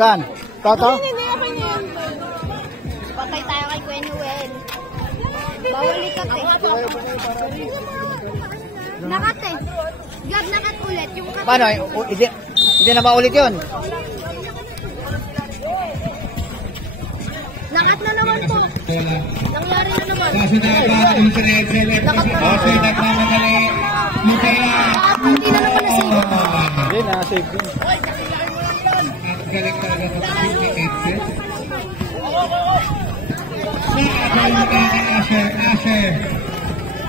Saan? Toto? Patay tayo kay Gwen Noel. Bawal ikat eh. Nakat eh. Gab, nakat ulit. Yung kat. Paano? Hindi na maulit yun. Nakat na naman po. Nangyari na naman. Kasi nakabaka yung sinetrelet. Kasi nagmamadali. Hindi na naman na-save. Hindi na, save din. Ang galing talaga sa pagkakas ni Edset.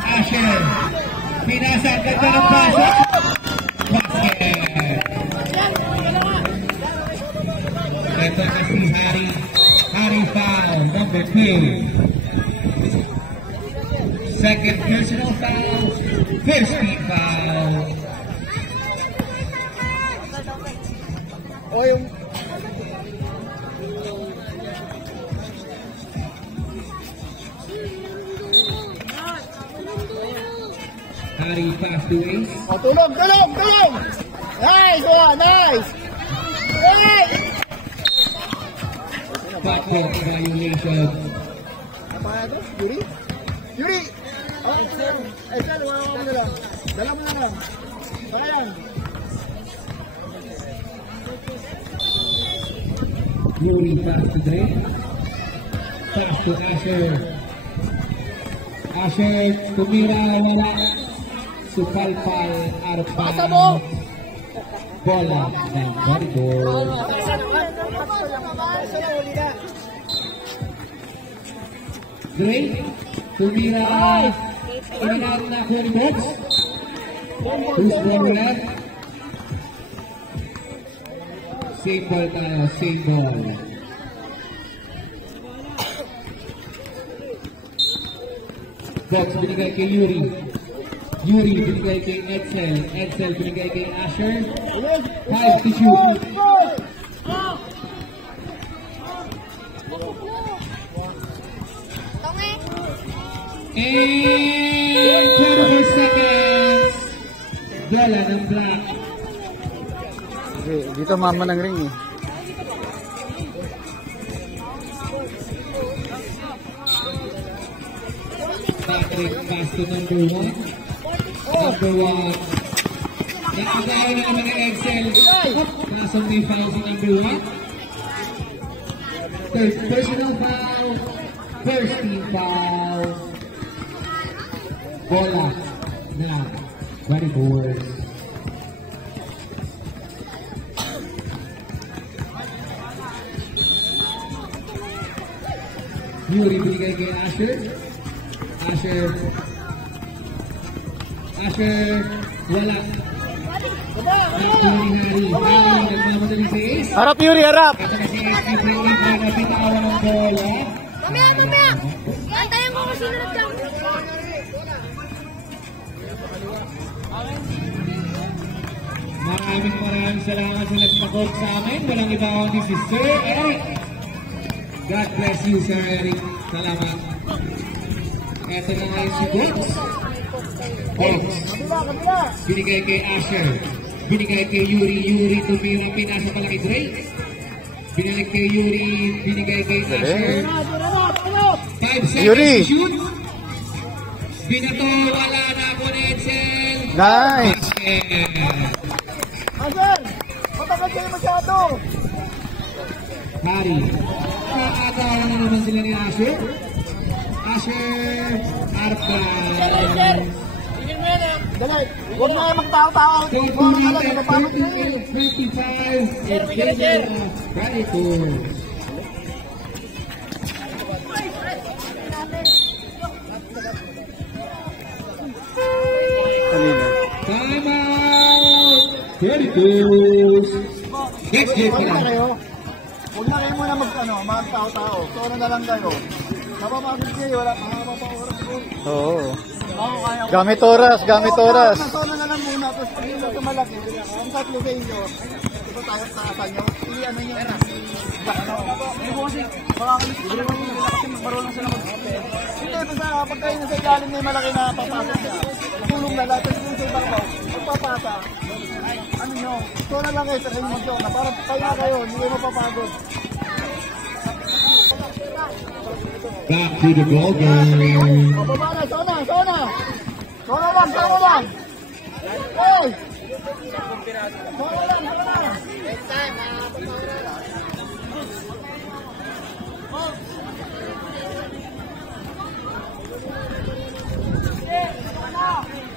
Asher. Pinasa ang ganda ng pasa. Basket. Ito na si Harry foul, number 2. Second personal foul, first team foul. O yung... Harry pass to Ace. O, tulog! Nice! Oh, nice! Hey! Backcourt violation. Napaya ito? Yuri! Oh, Excel, wala ko na lang. Dala mo na lang. Para yan. Yuri pass to Dre. Pass to Asher. Asher, tumira, wala. Supalpal, Arpan. Bola ng volleyball. Dre, tumira. Ilan na corner box. Who's ball left? Same ball tayo, same ball. Box binigay kay Yuri. Yuri binigay kay Edsel. Edsel binigay kay Asher. 5 to shoot. And 24 seconds. Bola ng black. Dito mama ng ring eh. Patrick pass to number 1. Number 1. Nakagawa na naman ng Excel. Nasang may foul si number 1. Third personal foul. First team foul. Bola na volleyball. Yuri binigay kay Asher. Asher, wala. Nagmamadali si Ace. Harap Yuri, harap! Ito na si Ace, bring in na napitawan ng bola. Mamaya! Antayin ko kung sino nag-jump. Maraming salamat sa nagpakot sa amin. Walang iba kundi si Sir Eric. God bless you, Sir Eric. Salamat. Ito na ngayon si Box. Binigay kay Asher. Binigay kay Yuri tumira. Pinasa pala kay Dre. Binigay kay Yuri. Binigay kay Asher. 5 seconds to shoot. Binato. Wala na po na Edsel. Nice! Asher! Matagal kayo masyado! Harry. Nakakatawa na naman sila ni Asher. Asher. Arpan. Dali! Huwag na kayo magtao-tao! Take 2 minutes, 25. Very good. Time out. Very good. Next game pa lang. Huwag na kayo muna magtao-tao. Solo na lang kayo. Napapagod kayo, wala oras po. Oo. Gamit oras. Solo na lang muna, tapos pag yun sa malaki, ang tatlo sa inyo, ito tayo sa kasal nyo, ano nyo, hindi po kasi, baka kasi marunong sila mag-hotel. Hindi, basta pag kayo nasa ilalim na yung malaki na papasok niya, tulong na lahat, tapos yung sa ibang baw, magpapasa. ano nyo, ito na lang kayo sa kayo mag-zona. Para kaya kayo, hindi kayo mapapagod. Back to the ball game. Pababa na, zona. Zona lang. Hey! Zona lang. Next time,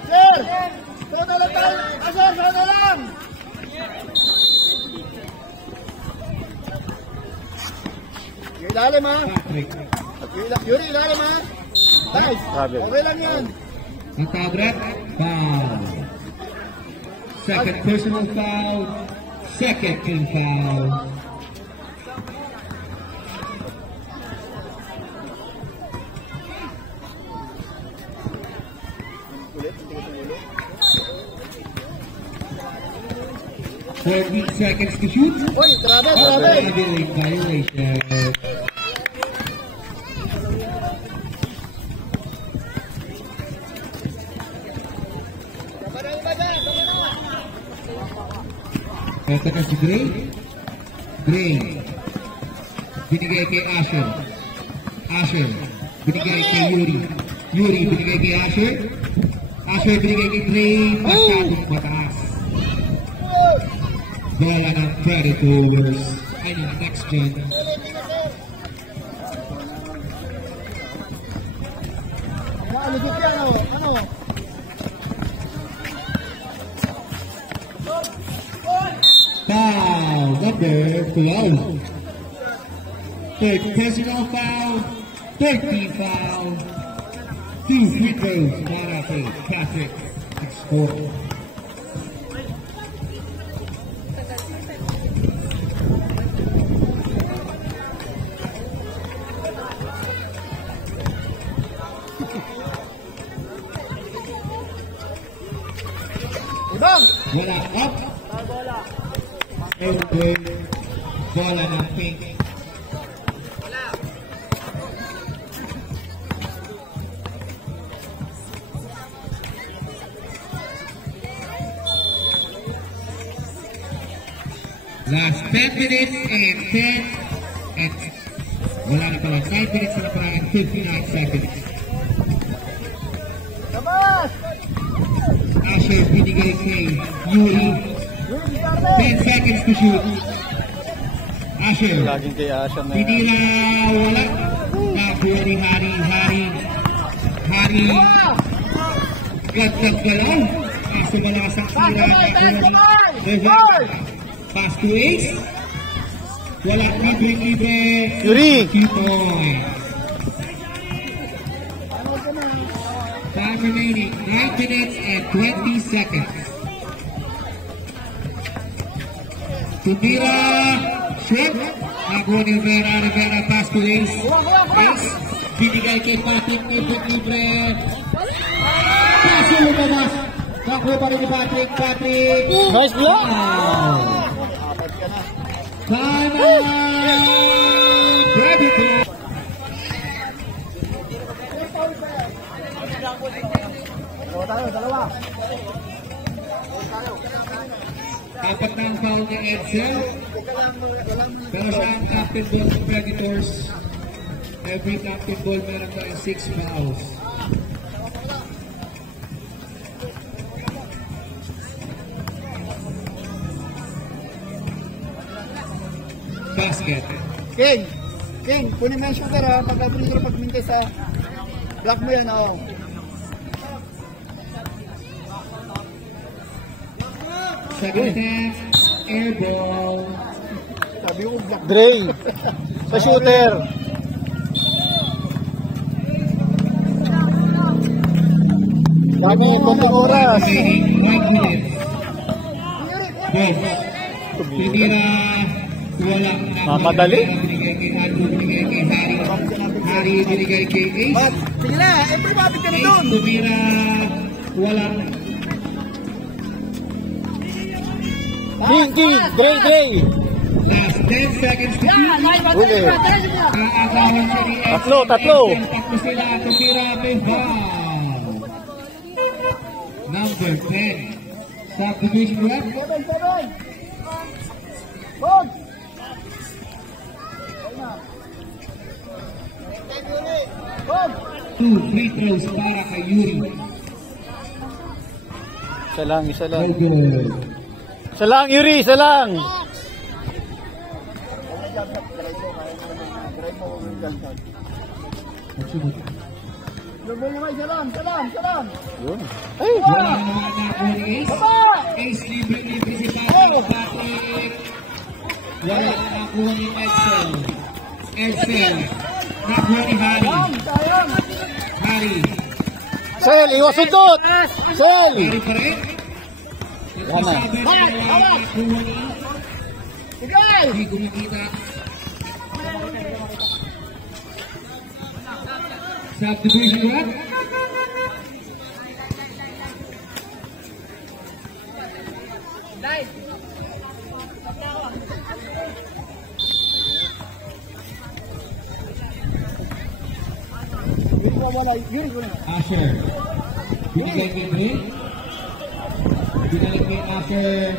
Sir! Zona lang tayo! Sir, zona lang! Ilalim ha! Yuri, ilalim ha! Nice! Okay lang yan! Nagtabret, foul. Second personal foul. Second team foul. Fourteen seconds to shoot. Uy, grabe! Enabling violation. Ito na si Gray. Binigay kay Asher. Binigay kay Yuri binigay kay Asher. Binigay kay Gray. Masyadong mataas. Bola ng Predators. Ay, next gen. Lugot yan, ano? Foul number 12. Third personal foul. 13 foul. 2 free throws para kay Patrick. Score. Ibang! Wala up. And good. Bola ng pink. Last 10 minutes and 10 and wala na pala 9 minutes na pala and 59 seconds. Labas! Asher binigay kay Yuri. 10 seconds to shoot. Asher. Laging kay Asher na yan. Pinila wala. Nakuha ni Hari. Gagdag galaw. Kaso malakas ang sira. Pass to Ace. Wala libre. Yuri! 2 points. Time remaining 9 minutes and 20 seconds. Tumira, shot. Nakuha ni Rivera, pass to Ace. Ace, binigay kay Patrick, libre. Pass yung lumabas. Nakuha pa rin ni Patrick. Nice block! Time out! Predator! Dalawa. Apat na ang foul ni Edsel. Pero siya ang captain ball ng Predators. Every captain ball meron tayo 6 fouls. Basket. King, kunin mo yung shooter ha. Pagkatuloy ko pagmintay sa block mo yan, oh. Second half, air ball. Sabi ko block. Dre, sa shooter. Dami konting oras. Remaining 1 minute. Good. Tinira, walang Mamadali. Binigay kay Andrew, binigay kay Harry, binigay kay Ace. Sige na, mabit ka na Ace, doon. tumira, walang King, Dre. last 10 seconds to shoot. Huli. Kaagawan siya ni Ace. Tatlo. Tatlo sila, tumira, may foul. Number 10. Subdivision rep. 7. Bob! 2 free throws para kay Yuri. Isa lang, isa lang. Very good. Isa lang, Yuri, isa lang. Salam. Yun. Ay! Wala naman na ni Ace. Ace libre si Patrick. Wala na nakuha ni Edsel. Edsel. Nakuha ni Harry. Harry. Sel, iwas sundot! Sel! Harry pa rin. Wala na. Sabi na wala nakuha ni. Hindi kumikita. Subdivision rep. Asher. Binigay kay Dre. Binalik kay Asher.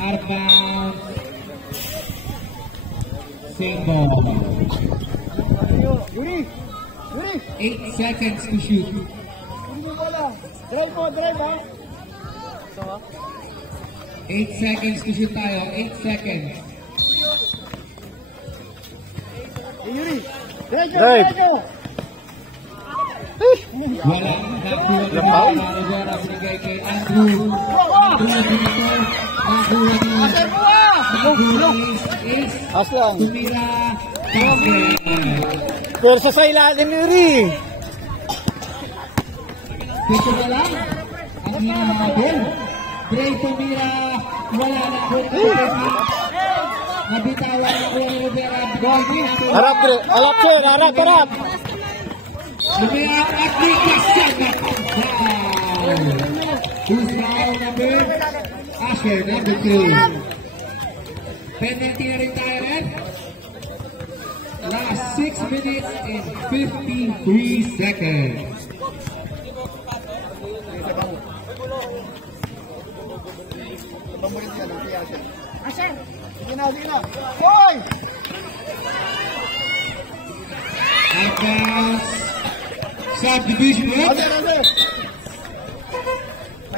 Outbound. Same ball. 8 seconds to shoot. Drive ha? 8 seconds to shoot tayo. 8 seconds. Yuri! Drive. Wala. Nakuha ni Maragora. Binigay kay Andrew. Nakuha ni Ace. As lang. Tumira. Basket. Pwersa sa ilalim, Yuri. Dito na lang. Ang hinahabol. Dre tumira. Wala na po. Nabitawan na po ni Rivera. Harap, Dre. Harap, Sel. Harap. Rivera at Nikas. Who's now number? Asher, number 2. Penalty na rin tayo rin. Last 6 minutes and 53 seconds. Sige na. Hoy! Advance. Subdivision rep.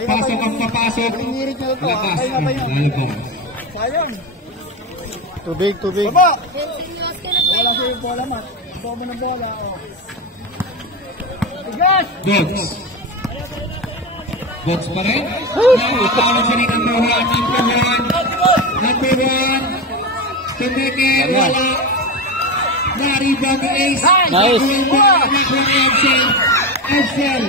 Pasok ang papasok. Lakas ang lalabas. Sayang. Tubig. Baba! Wala sa'yo yung bola, Mat. Ito mo ng bola, Tigas! Dogs. Dogs pa rin. Nakakawag siya ni number 1. Number 1. Tumeke. Wala. Na-rebound ni Ace. Nice. Nakuha ni Edsel.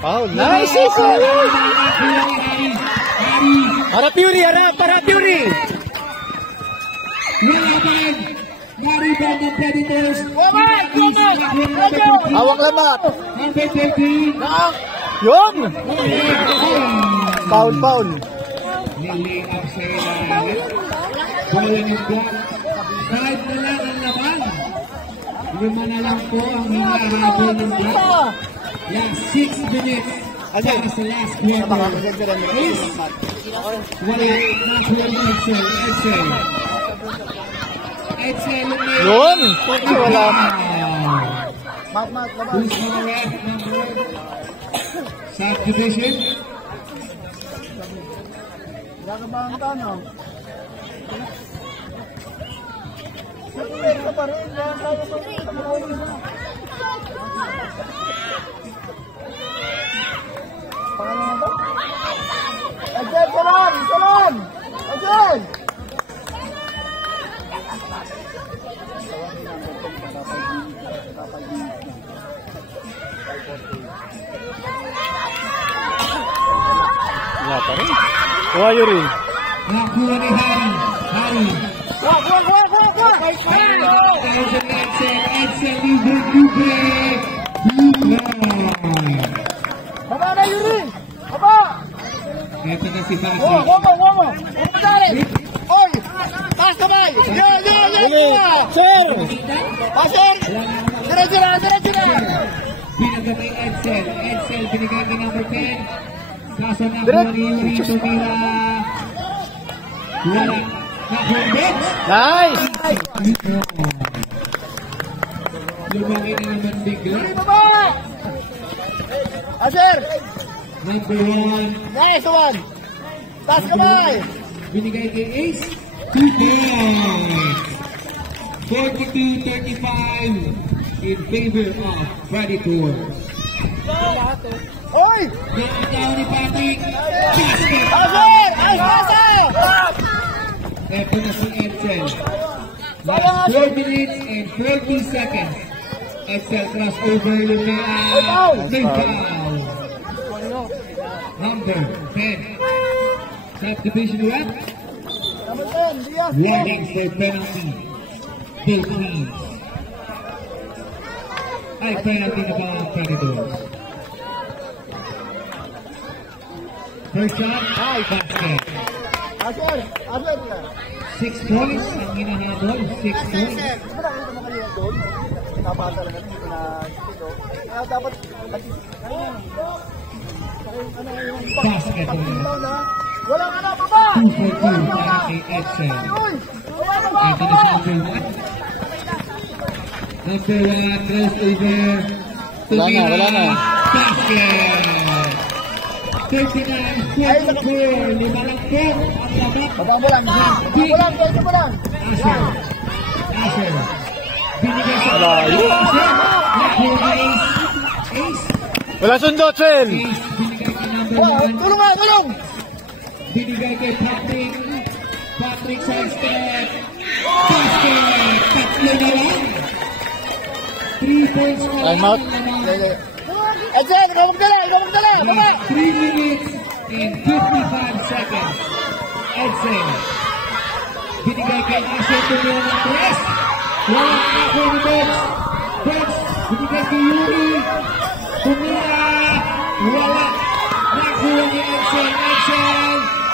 Foul. Nice, Edsel. Nakuha ni Harry. Harap, Yuri. Harap, Yuri. Wala pa rin. Na-rebound ng Predators. Hawak lamat. Number 13. Yun. Foul. Nili up sa ilalim. Bola ng block. Kahit na lang ang laban. 5 na lang po ang hinahabol ng block. Last 6 minutes. Para sa last quarter. Ace. Wala. Nakuha ni Edsel. Yun. Wala. Who's on the ref? Subdivision. Gagabahan ka, no? Salam! Ajay! Wala pa rin. Kuha, Yuri. Nakuha ni Harry. Edsel libre. Baba na, Yuri! Baba! Ito na si Fasi. Womo! Oy! Taas kamay! Sir! Pasok! Dire! Binagay kay Edsel. Binigay kay number 10. Kaso na po ni Yuri tumira. Wala. Nakumbit. Nice! Lumaki na naman bigla. Asher! Number 1. Nice one! Taas kamay! Binigay kay Ace. 2 points. 42-35 in favor of Predator. Oy! Nakakaw ni Patrick. Basket! Asher! Asher! Ito na si Edsel. Last 4 minutes and 30 seconds. Edsel crossover yung may foul. Number 10. Subdivision rep. Number 10, Diaz. Warning for penalty. Both teams. Ay, penalty na ba ang Predators? First shot, basket. Asher! Asher! 6 points ang hinahabol. 6 points. Di ba nakita mo kanina doon? Kinapasa talaga, hindi ko na ito. Kaya dapat, Basket ulit. wala ka na, baba! 2 for 2 para kay Edsel. Ito na si number 1. Number 1, crossover. Wala na. Basket! 39-44. Lima lang po ang labak. Baba mo lang, pwede mo lang. Asher. Binigay sa Layo. Asher. Nakuha kay Ace. Wala sundot, Sel! Ace, binigay kay number 1. Tulong nga, tulong! Binigay kay Patrick. Patrick sa step. Basket. Tatlo na lang. 3 points na lang. Time out. Asher, ikaw magdala, baba! 3 minutes and 55 seconds. Edsel. Binigay kay Asher tumira ng press. Wala ako ni Box. Binigay kay Yuri. Tumira. Wala. Nakuha ni Edsel.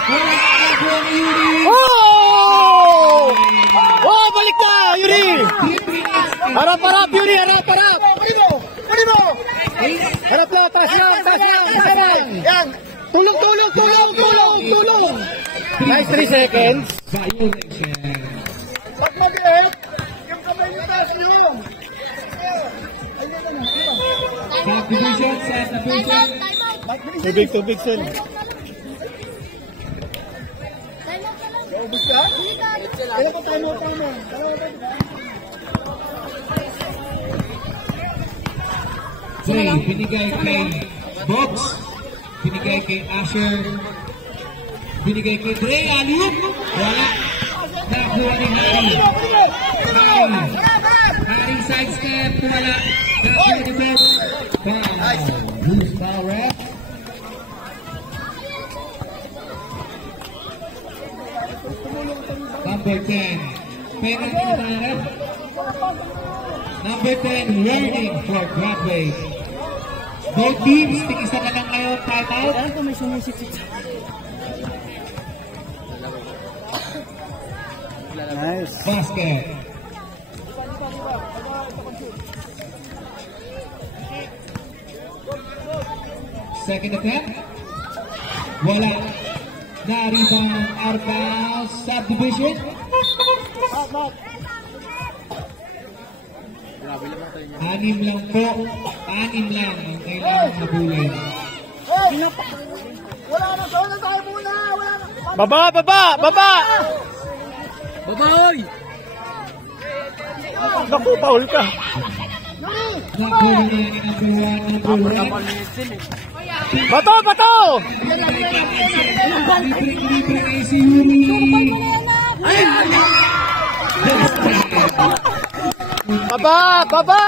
Wala. Nakuha ni Yuri. Oh! Oh, balik na, Yuri! 3 minutes and Harap, Yuri, harap! Pwede mo! Harap lang, taas lang! Yan! Tulong! Nice 3 seconds. violation. Pag mag-help, yung kamay niyo taas yun! Subdivision. Tubig, Sel. Ubus ka? Kaya pa tayo mo. Jay, binigay kay Box. Binigay kay Asher. Binigay kay Dre. Aliyup. Wala. Nakuha ni Harry. Harry sidestep. Wala. Nakuha ni Box. Foul. Who's foul ref? Number 10. Penalty na mga ref. Number 10, warning for Broadway. Both teams, tigisa na lang kayo, time out. Nice. Basket. Second attempt. Wala. Na-rebound Arpa Subdivision. Anim lang po. Anim lang ang kailangan habulin. Wala na, na tayo muna! Wala na! Baba! Babaoy! Naku, paul ka. Nakuha na ni number 1. Bato! Libre na si Yuri. Baba!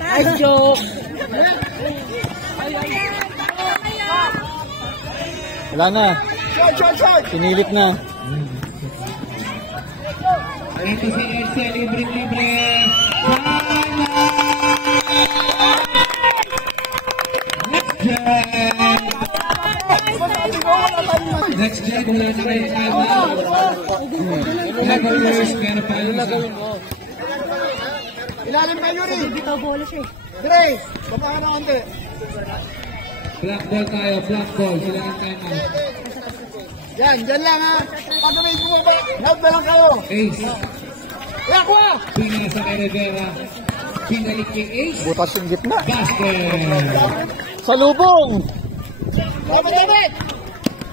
Nice joke! Wala na. Shot! Pinilit na. Ito si Edsel, libre. Next gen, wala na kayo timeout. Predators, meron pa yung isa. Ilalim kayo rin! Dre! Baba ka na konti! Black ball tayo, black ball. Sila ng timeout. Yan, dyan lang ha. Pag-rate mo ba? Help na lang kayo. Ace. Yakwa! Pinasa kay Rivera. Pinalik kay Ace. Butas yung gitna. Basket. Sa lubong. Dapat!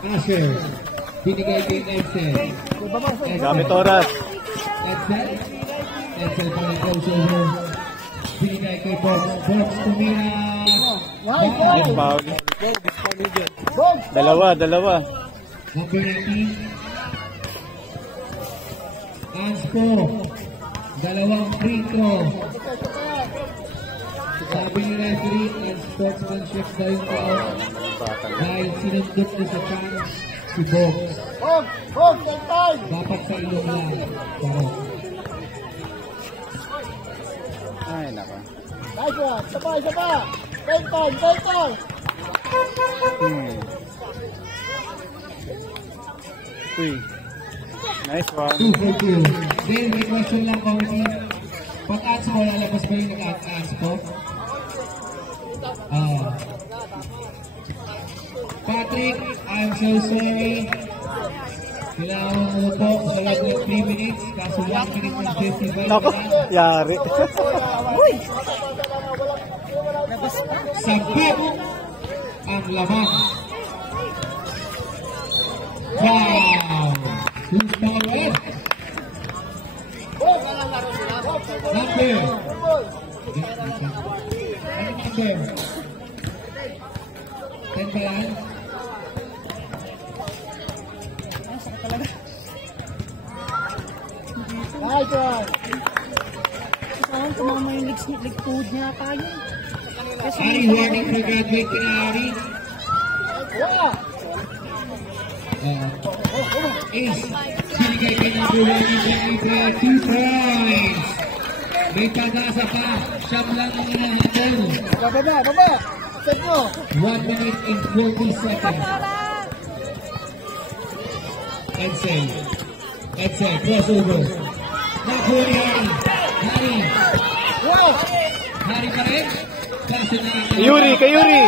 Asher. Binigay kay Edsel. Gamit oras. Edsel. Edsel pa ng crossover. Binigay kay Box. Box tumira. Nice foul. Dalawa. Number 19. Anspo. Dalawang free throw. Sabi ni referee, unsportsmanship daw yung foul. Dahil sinundot niya sa chance si Box. Dapat sa ilong lang. Charot. Ay, naka. Nice one. Isa pa. Take time. Uy. Nice one. 2 for 2. Then, may question lang, Comedy. Pag-ads mo, lalabas ba yung nag-ads po? Patrick, I'm so sorry. Kailangan mo po sa loob ng 3 minutes, kaso 1 minute and 55 Nako, yari. Sabit ang lamang. Wow! Who's foul it? Number. Ano number? 10 ba yan? Nice one. Saan kumama yung ligpud niya tayo? Ari, warning for graduate ka na, Ari. Ace, binigay kay number 1 yung Libre, 2 points. May pag-asa pa, siyam lang ang inahandle. Baba. Set mo. 1 minute and 40 seconds. Edsel, crossover. Nakuha ni Hari. Hari pa rin. Yuri, kay Yuri.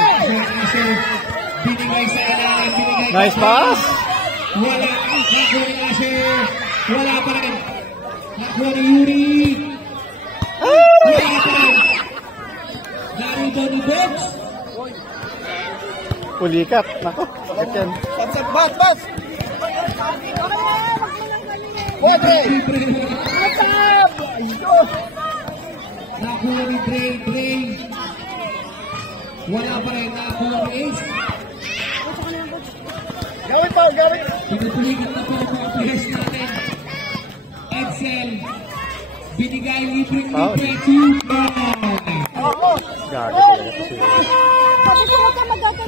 Binigay sa ilalim, binigay. Nice pass. Wala. Nakuha ni Asher. Wala pa rin. Nakuha ni Yuri. Wala pa rin. Narito ni Box. Pulikat. Nako. Bakit yan? Bas. Nakuha ni Bray. Wala pa rin. Nakuha ni Ace. Gawin. Pinupulikat na po ang mga players natin. Edsel. Binigay libre 2 points. Gago.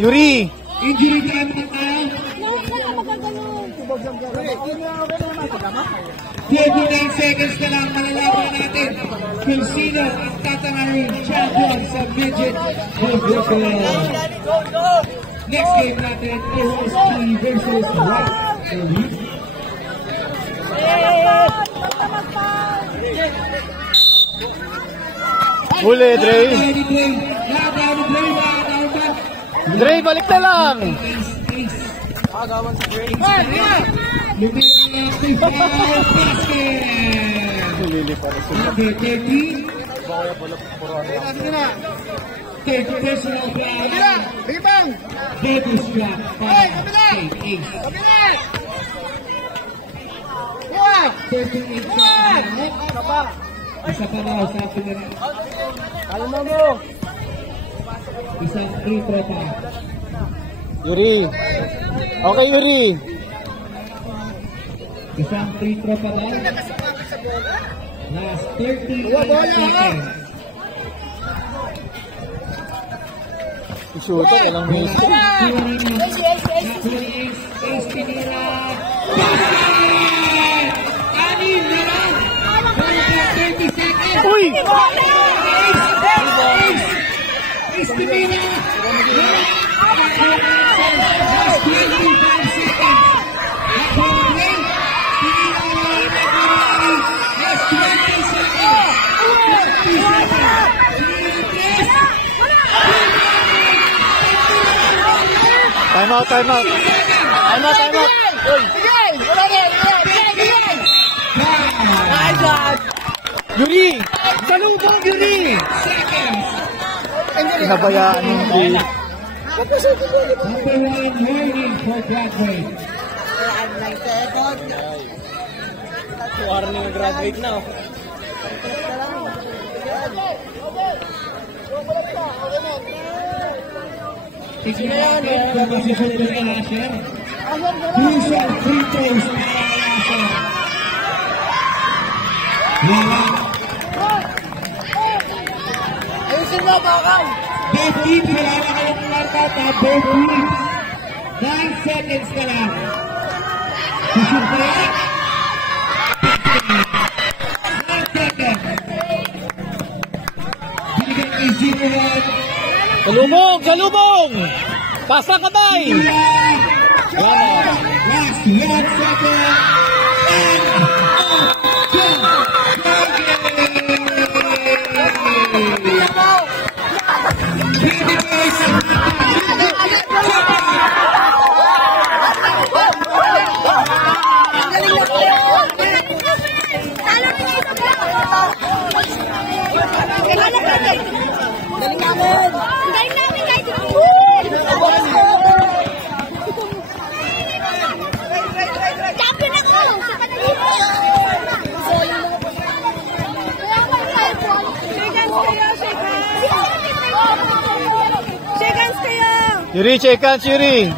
Yuri. Injury time na tayo. 49 seconds na lang, malalaman natin kung sino ang tatangaring champion sa midget volleyball. Next game natin, OSP versus Rock Elite. Huli, Dre. Ladaw ni Bray. Dre, balik na lang. Lumiyang si foul basket. Lili pa rin. Number 30. 30 personal foul. Bigitang. Davis drop by Ace. 38 seconds. Isa pa daw sa atin na rin. Isang free throw pa. Yuri. Okay, Yuri. Isang free throw pa daw. Last 38 seconds. Isuto, ilang minutes. Ace pinira. Basket! Anim na lang. 30 seconds. Uy! Ace pinira. Last 25 seconds. Last 20 seconds. Time out, time out. Time out, time out. Uy. Yuri! Salubong, Yuri! Pinabayaan yung play. Number 1 warning for Broadway. Warning graduate na, oh. Tignan natin kung masusunod ka na, sir. Crucial free throws para Asher. Wala. Ayusin mo, bakal! Both teams, wala na kayong knockout ha. Both teams. 9 seconds ka lang. Susur ka yan. 9 seconds. Binigyan kay 0-1. Salubong! Salubong! Pasa kamay! Last 1 second. Galing namin! Galing namin guys! Champion ako! Shake hands kayo! Yuri, check hands, Yuri!